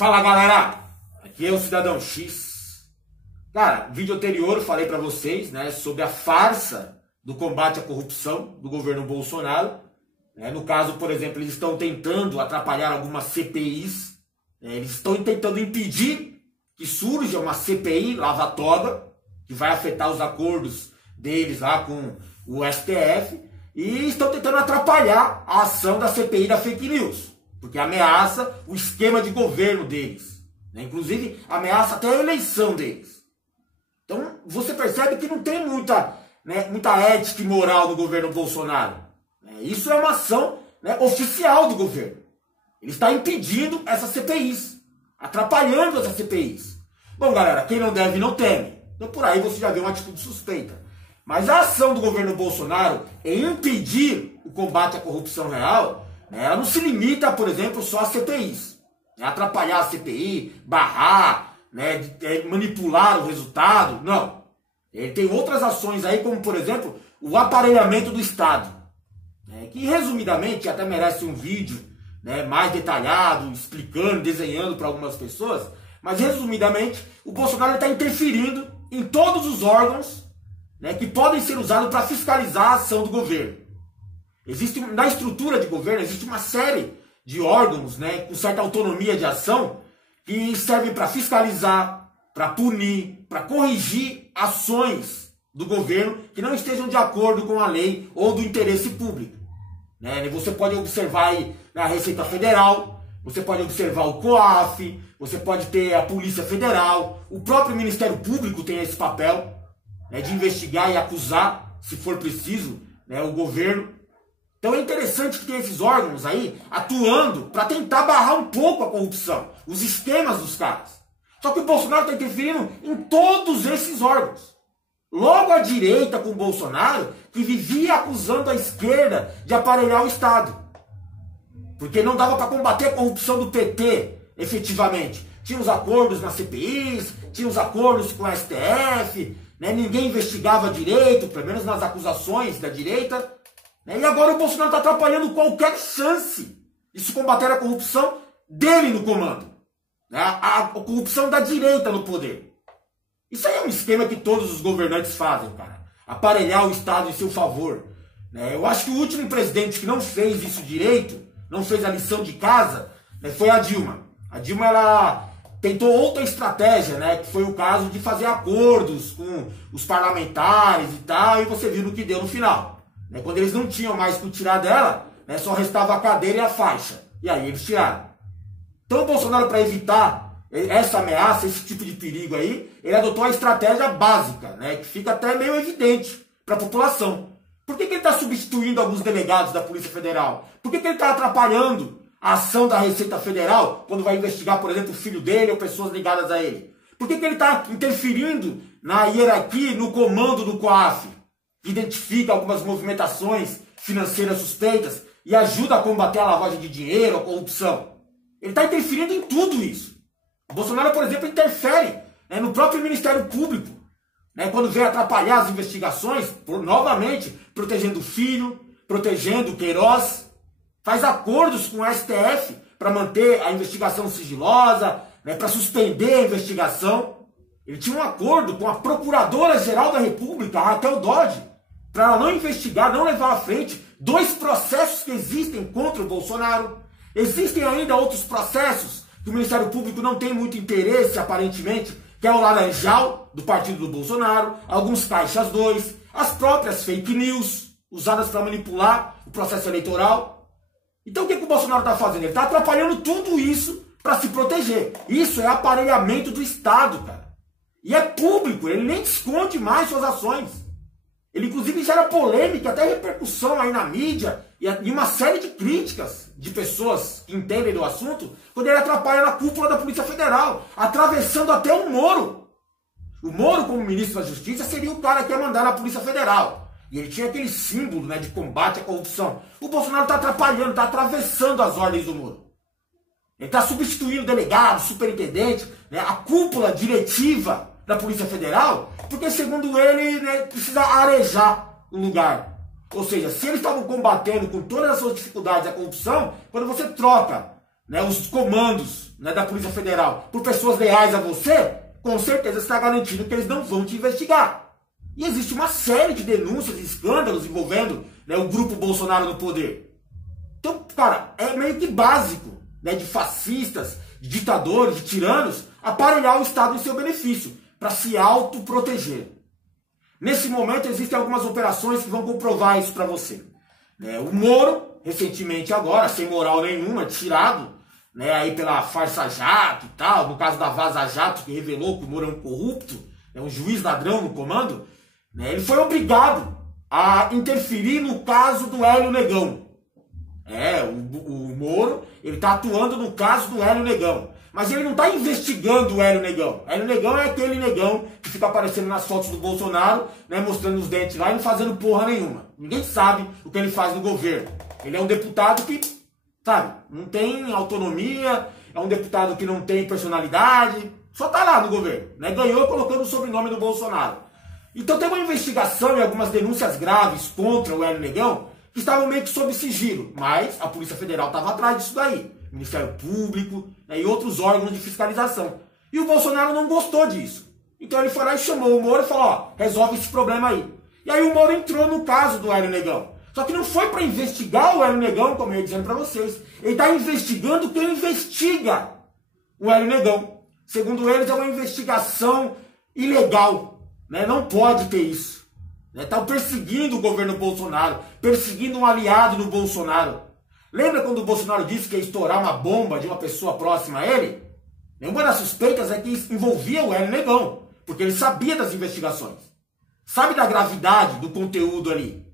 Fala galera, aqui é o Cidadão X. Cara, no vídeo anterior eu falei pra vocês, né, sobre a farsa do combate à corrupção do governo Bolsonaro. No caso, por exemplo, eles estão tentando atrapalhar algumas CPIs, eles estão tentando impedir que surja uma CPI lava-toga, que vai afetar os acordos deles lá com o STF, e estão tentando atrapalhar a ação da CPI da fake news, porque ameaça o esquema de governo deles, né? Inclusive ameaça até a eleição deles. Então você percebe que não tem muita ética e moral no governo Bolsonaro. Isso é uma ação, oficial do governo. Ele está impedindo essas CPIs, atrapalhando essas CPIs. Bom galera, quem não deve não teme. Então por aí você já vê uma atitude suspeita. Mas a ação do governo Bolsonaro em impedir o combate à corrupção real, ela não se limita, por exemplo, só a CPIs. Atrapalhar a CPI, barrar, manipular o resultado, não. Ele tem outras ações aí, como por exemplo, o aparelhamento do Estado. Que resumidamente até merece um vídeo mais detalhado, explicando, desenhando para algumas pessoas. Mas resumidamente, o Bolsonaro está interferindo em todos os órgãos que podem ser usados para fiscalizar a ação do governo. Na estrutura de governo existe uma série de órgãos com certa autonomia de ação que servem para fiscalizar, para punir, para corrigir ações do governo que não estejam de acordo com a lei ou do interesse público. Você pode observar aí na Receita Federal, você pode observar o COAF, você pode ter a Polícia Federal, o próprio Ministério Público tem esse papel de investigar e acusar, se for preciso, o governo. Então é interessante que tem esses órgãos aí atuando para tentar barrar um pouco a corrupção, os esquemas dos caras. Só que o Bolsonaro está interferindo em todos esses órgãos. Logo a direita com o Bolsonaro, que vivia acusando a esquerda de aparelhar o Estado. Porque não dava para combater a corrupção do PT, efetivamente. Tinha os acordos nas CPIs, tinha os acordos com o STF, ninguém investigava direito, pelo menos nas acusações da direita. E agora o Bolsonaro está atrapalhando qualquer chance de se combater a corrupção dele no comando. A corrupção da direita no poder. Isso aí é um esquema que todos os governantes fazem, cara. Aparelhar o Estado em seu favor. Eu acho que o último presidente que não fez isso direito, não fez a lição de casa, foi a Dilma. A Dilma, ela tentou outra estratégia, que foi o caso de fazer acordos com os parlamentares e tal, e você viu no que deu no final. Quando eles não tinham mais o que tirar dela, só restava a cadeira e a faixa. E aí eles tiraram. Então o Bolsonaro, para evitar essa ameaça, esse tipo de perigo aí, ele adotou a estratégia básica, que fica até meio evidente para a população. Por que ele está substituindo alguns delegados da Polícia Federal? Por que ele está atrapalhando a ação da Receita Federal quando vai investigar, por exemplo, o filho dele ou pessoas ligadas a ele? Por que ele está interferindo na hierarquia, no comando do COAF, que identifica algumas movimentações financeiras suspeitas e ajuda a combater a lavagem de dinheiro, a corrupção? Ele está interferindo em tudo isso. O Bolsonaro, por exemplo, interfere no próprio Ministério Público, quando vem atrapalhar as investigações, novamente protegendo o filho, protegendo o Queiroz, faz acordos com o STF para manter a investigação sigilosa, para suspender a investigação. Ele tinha um acordo com a Procuradora-Geral da República, a Raquel Dodge, para ela não investigar, não levar à frente 2 processos que existem contra o Bolsonaro. Existem ainda outros processos que o Ministério Público não tem muito interesse, aparentemente, que é o Laranjal, do partido do Bolsonaro, alguns caixas 2, as próprias fake news, usadas para manipular o processo eleitoral. Então o que o Bolsonaro está fazendo? Ele está atrapalhando tudo isso para se proteger. Isso é aparelhamento do Estado, cara. E é público, ele nem esconde mais suas ações. Ele inclusive gera polêmica, até repercussão aí na mídia, e uma série de críticas de pessoas que entendem do assunto, quando ele atrapalha na cúpula da Polícia Federal, atravessando até o Moro. O Moro, como ministro da Justiça, seria o cara que ia mandar na Polícia Federal. E ele tinha aquele símbolo de combate à corrupção. O Bolsonaro está atrapalhando, está atravessando as ordens do Moro. Ele está substituindo delegado, superintendente, a cúpula diretiva da Polícia Federal, porque segundo ele precisa arejar o lugar. Ou seja, se eles estavam combatendo com todas as suas dificuldades a corrupção, quando você troca os comandos né, da Polícia Federal por pessoas leais a você, com certeza você está garantindo que eles não vão te investigar. E existe uma série de denúncias e escândalos envolvendo, né, o grupo Bolsonaro no poder. Então, cara, é meio que básico, né, de fascistas, de ditadores, de tiranos, aparelhar o Estado em seu benefício, para se autoproteger. Nesse momento existem algumas operações que vão comprovar isso para você. O Moro, recentemente agora, sem moral nenhuma, tirado, né, aí pela Farsa Jato e tal, no caso da Vaza Jato, que revelou que o Moro é um corrupto, é um juiz ladrão no comando, né, ele foi obrigado a interferir no caso do Hélio Negão. O Moro, ele está atuando no caso do Hélio Negão. Mas ele não está investigando o Hélio Negão. Hélio Negão é aquele negão que fica aparecendo nas fotos do Bolsonaro, né, mostrando os dentes lá e não fazendo porra nenhuma. Ninguém sabe o que ele faz no governo. Ele é um deputado que, sabe, não tem autonomia, é um deputado que não tem personalidade, só tá lá no governo, né? Ganhou colocando o sobrenome do Bolsonaro. Então tem uma investigação e algumas denúncias graves contra o Hélio Negão que estavam meio que sob sigilo, mas a Polícia Federal estava atrás disso daí, Ministério Público, né, e outros órgãos de fiscalização. E o Bolsonaro não gostou disso. Então ele foi lá e chamou o Moro e falou, ó, resolve esse problema aí. E aí o Moro entrou no caso do Hélio Negão. Só que não foi para investigar o Hélio Negão, como eu ia dizendo para vocês. Ele está investigando quem investiga o Hélio Negão. Segundo eles, é uma investigação ilegal, né? Não pode ter isso. Estão perseguindo o governo Bolsonaro, perseguindo um aliado do Bolsonaro. Lembra quando o Bolsonaro disse que ia estourar uma bomba de uma pessoa próxima a ele? Uma das suspeitas é que envolvia o Hélio Negão, porque ele sabia das investigações. Sabe da gravidade do conteúdo ali.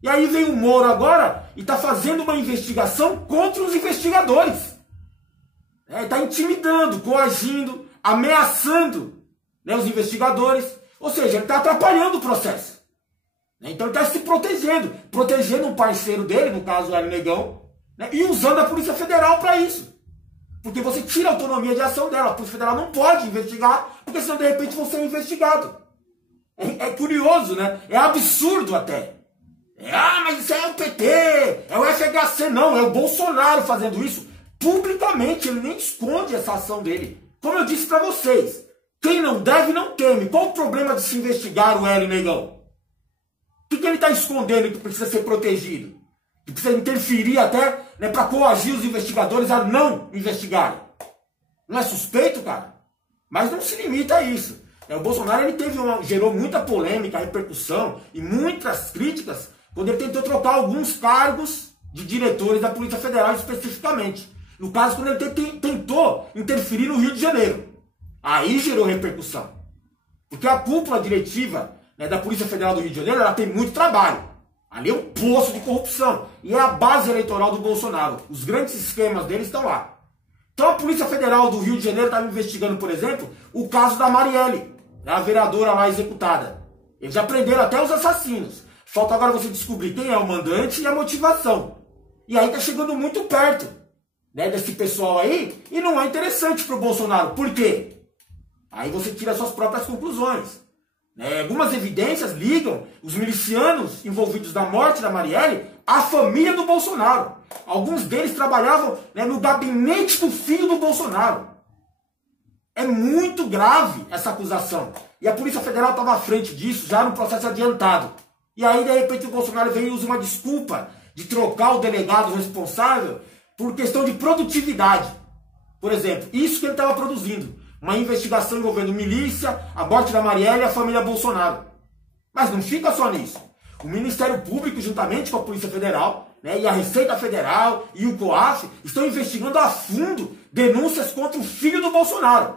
E aí vem o Moro agora e está fazendo uma investigação contra os investigadores. Está intimidando, coagindo, ameaçando, né, os investigadores. Ou seja, ele está atrapalhando o processo. Então ele está se protegendo um parceiro dele, no caso o Hélio Negão, né, e usando a Polícia Federal para isso. Porque você tira a autonomia de ação dela. A Polícia Federal não pode investigar, porque senão de repente você é investigado. É curioso, né? É absurdo até. Mas isso é o PT, é o FHC. Não, é o Bolsonaro fazendo isso publicamente. Ele nem esconde essa ação dele. Como eu disse para vocês, quem não deve não teme. Qual o problema de se investigar o Hélio Negão? O que ele está escondendo que precisa ser protegido? Que precisa interferir até, né, para coagir os investigadores a não investigarem. Não é suspeito, cara? Mas não se limita a isso. O Bolsonaro ele gerou muita polêmica, repercussão e muitas críticas quando ele tentou trocar alguns cargos de diretores da Polícia Federal especificamente. No caso, quando ele tentou interferir no Rio de Janeiro. Aí gerou repercussão. Porque a cúpula diretiva, né, da Polícia Federal do Rio de Janeiro, ela tem muito trabalho. Ali é um poço de corrupção. E é a base eleitoral do Bolsonaro. Os grandes esquemas dele estão lá. Então a Polícia Federal do Rio de Janeiro estava investigando, por exemplo, o caso da Marielle, a vereadora lá executada. Eles já prenderam até os assassinos. Falta agora você descobrir quem é o mandante e a motivação. E aí está chegando muito perto, né, desse pessoal aí. E não é interessante para o Bolsonaro. Por quê? Aí você tira suas próprias conclusões. Algumas evidências ligam os milicianos envolvidos na morte da Marielle à família do Bolsonaro. Alguns deles trabalhavam, né, no gabinete do filho do Bolsonaro. É muito grave essa acusação. E a Polícia Federal estava à frente disso, já no processo adiantado. E aí, de repente, o Bolsonaro vem e usa uma desculpa de trocar o delegado responsável por questão de produtividade. Por exemplo, isso que ele estava produzindo. Uma investigação envolvendo milícia, a morte da Marielle e a família Bolsonaro. Mas não fica só nisso. O Ministério Público, juntamente com a Polícia Federal, né, e a Receita Federal e o COAF, estão investigando a fundo denúncias contra o filho do Bolsonaro.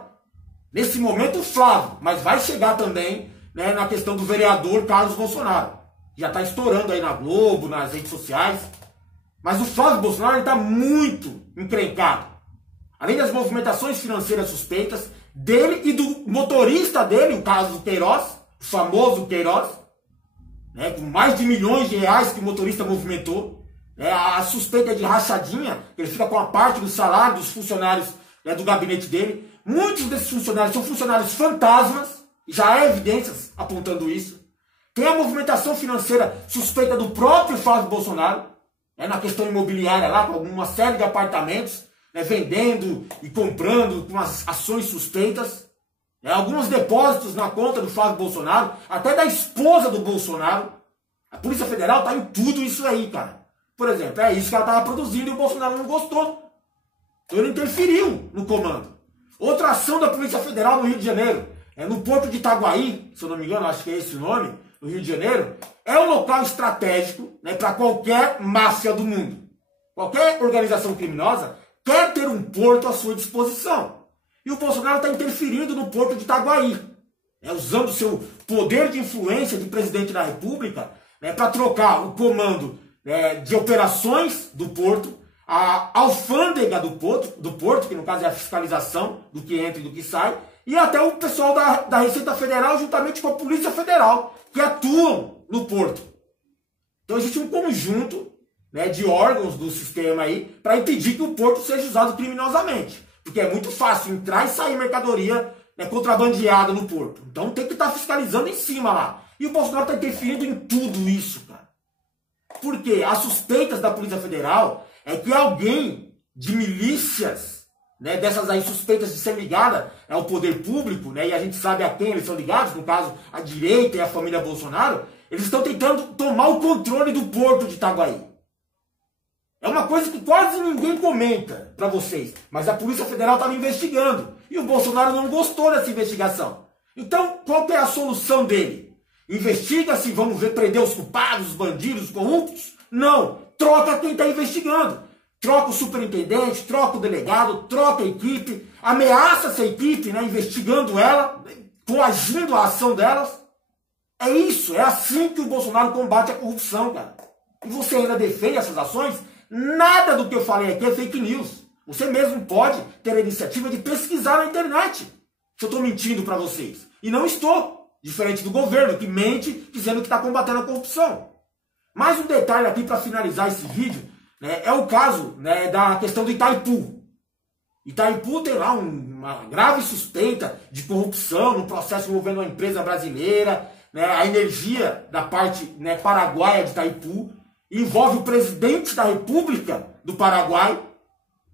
Nesse momento, o Flávio, mas vai chegar também, né, na questão do vereador Carlos Bolsonaro. Já está estourando aí na Globo, nas redes sociais. Mas o Flávio Bolsonaro está muito encrencado. Além das movimentações financeiras suspeitas dele e do motorista dele, o caso do Queiroz, o famoso Queiroz, né, com mais de milhões de reais que o motorista movimentou. A suspeita de rachadinha, ele fica com a parte do salário dos funcionários, né, do gabinete dele. Muitos desses funcionários são funcionários fantasmas, já há evidências apontando isso. Tem a movimentação financeira suspeita do próprio Flávio Bolsonaro, né, na questão imobiliária lá, com uma série de apartamentos, né, vendendo e comprando com as ações suspeitas. Alguns depósitos na conta do Flávio Bolsonaro, até da esposa do Bolsonaro. A Polícia Federal tá em tudo isso aí, cara. Por exemplo, é isso que ela estava produzindo e o Bolsonaro não gostou. Então ele interferiu no comando. Outra ação da Polícia Federal no Rio de Janeiro, no Porto de Itaguaí, se eu não me engano, acho que é esse o nome, no Rio de Janeiro, é um local estratégico, né, para qualquer máfia do mundo. Qualquer organização criminosa quer ter um porto à sua disposição. E o Bolsonaro está interferindo no Porto de Itaguaí, usando seu poder de influência de presidente da República, para trocar o comando de operações do porto, a alfândega do porto, que no caso é a fiscalização do que entra e do que sai, e até o pessoal da Receita Federal, juntamente com a Polícia Federal, que atuam no porto. Então existe um conjunto, de órgãos do sistema aí para impedir que o porto seja usado criminosamente. Porque é muito fácil entrar e sair mercadoria contrabandeada no porto. Então tem que estar fiscalizando em cima lá. E o Bolsonaro está interferindo em tudo isso, cara. Porque as suspeitas da Polícia Federal é que alguém de milícias, dessas aí suspeitas de ser ligada ao poder público, e a gente sabe a quem eles são ligados, no caso a direita e a família Bolsonaro, eles estão tentando tomar o controle do porto de Itaguaí. É uma coisa que quase ninguém comenta para vocês, mas a Polícia Federal estava investigando e o Bolsonaro não gostou dessa investigação. Então, qual que é a solução dele? Investiga-se, vamos ver, prender os culpados, os bandidos, os corruptos? Não, troca quem está investigando. Troca o superintendente, troca o delegado, troca a equipe, ameaça essa equipe, investigando ela, coagindo a ação delas. É isso, é assim que o Bolsonaro combate a corrupção, cara. E você ainda defende essas ações? Nada do que eu falei aqui é fake news. Você mesmo pode ter a iniciativa de pesquisar na internet se eu estou mentindo para vocês. E não estou, diferente do governo, que mente dizendo que está combatendo a corrupção. Mais um detalhe aqui para finalizar esse vídeo, é o caso da questão do Itaipu. Itaipu tem lá uma grave suspeita de corrupção no processo envolvendo uma empresa brasileira, a energia da parte paraguaia de Itaipu, envolve o presidente da República do Paraguai,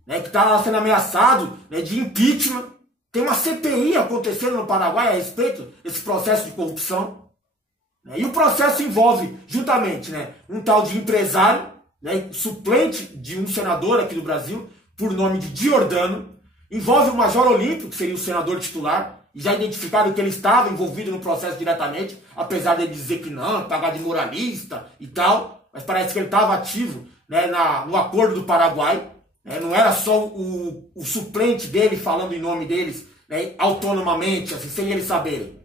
que está sendo ameaçado de impeachment. Tem uma CPI acontecendo no Paraguai a respeito desse processo de corrupção. E o processo envolve, juntamente, um tal de empresário, suplente de um senador aqui do Brasil, por nome de Giordano. Envolve o Major Olímpio, que seria o senador titular, e já identificaram que ele estava envolvido no processo diretamente, apesar de ele dizer que não, pagar de moralista e tal. Mas parece que ele estava ativo no acordo do Paraguai. Não era só o suplente dele falando em nome deles autonomamente, assim, sem eles saberem.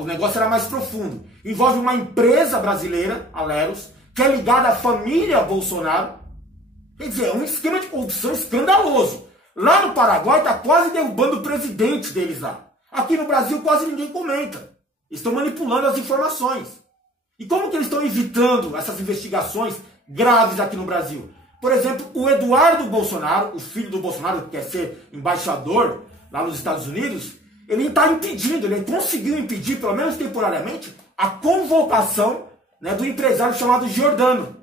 O negócio era mais profundo. Envolve uma empresa brasileira, a Leros, que é ligada à família Bolsonaro. Quer dizer, é um esquema de corrupção escandaloso. Lá no Paraguai está quase derrubando o presidente deles lá. Aqui no Brasil quase ninguém comenta. Estão manipulando as informações. E como que eles estão evitando essas investigações graves aqui no Brasil? Por exemplo, o Eduardo Bolsonaro, o filho do Bolsonaro, que quer ser embaixador lá nos Estados Unidos, ele está impedindo, ele conseguiu impedir, pelo menos temporariamente, a convocação do empresário chamado Giordano,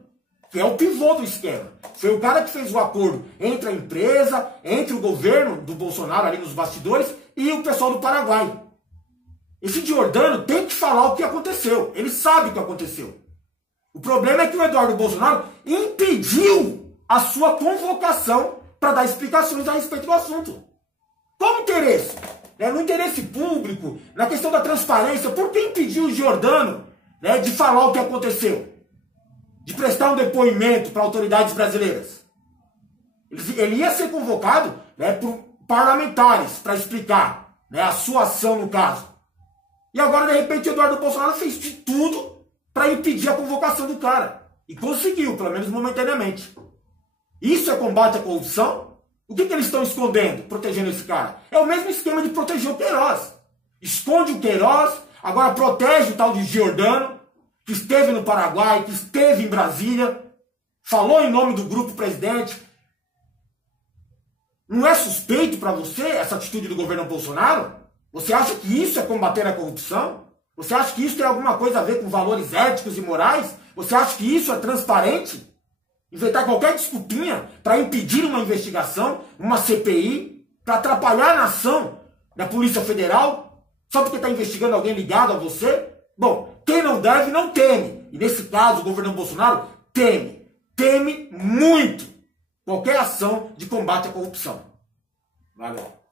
que é o pivô do esquema. Foi o cara que fez o acordo entre a empresa, entre o governo do Bolsonaro ali nos bastidores e o pessoal do Paraguai. Esse Giordano tem que falar o que aconteceu. Ele sabe o que aconteceu. O problema é que o Eduardo Bolsonaro impediu a sua convocação para dar explicações a respeito do assunto. Qual o interesse? No interesse público, na questão da transparência, por que impediu o Giordano de falar o que aconteceu? De prestar um depoimento para autoridades brasileiras? Ele ia ser convocado por parlamentares para explicar a sua ação no caso. E agora, de repente, o Eduardo Bolsonaro fez de tudo para impedir a convocação do cara. E conseguiu, pelo menos momentaneamente. Isso é combate à corrupção? O que eles estão escondendo, protegendo esse cara? É o mesmo esquema de proteger o Queiroz. Esconde o Queiroz, agora protege o tal de Giordano, que esteve no Paraguai, que esteve em Brasília, falou em nome do grupo presidente. Não é suspeito para você essa atitude do governo Bolsonaro? Você acha que isso é combater a corrupção? Você acha que isso tem alguma coisa a ver com valores éticos e morais? Você acha que isso é transparente? inventar qualquer desculpinha para impedir uma investigação, uma CPI, para atrapalhar a nação da Polícia Federal, só porque está investigando alguém ligado a você? Bom, quem não deve, não teme. E nesse caso, o governo Bolsonaro teme. Teme muito qualquer ação de combate à corrupção. Valeu.